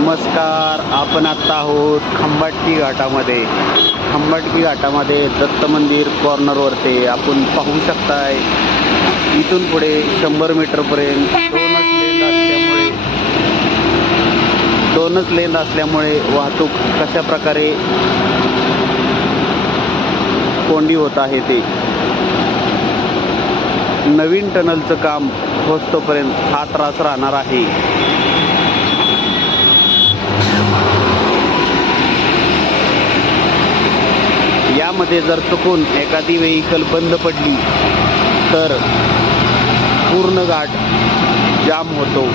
नमस्कार. आपण आत्ता आहोत खंबाटकी घाटामध्ये. खंबाटकी घाटामध्ये दत्त मंदिर कॉर्नरवरती आपण पाहू शकताय. इथून पुढे 100 मीटरपर्यंत दोनच लेन असल्यामुळे वाहतूक कशा प्रकारे कोंडी होत आहे ते. नवीन टनलचं काम होतोपर्यंत हा त्रास राहणार आहे. यामध्ये जर चुकून एखादी व्हेकल बंद पडली तर पूर्ण घाट जाम होतो.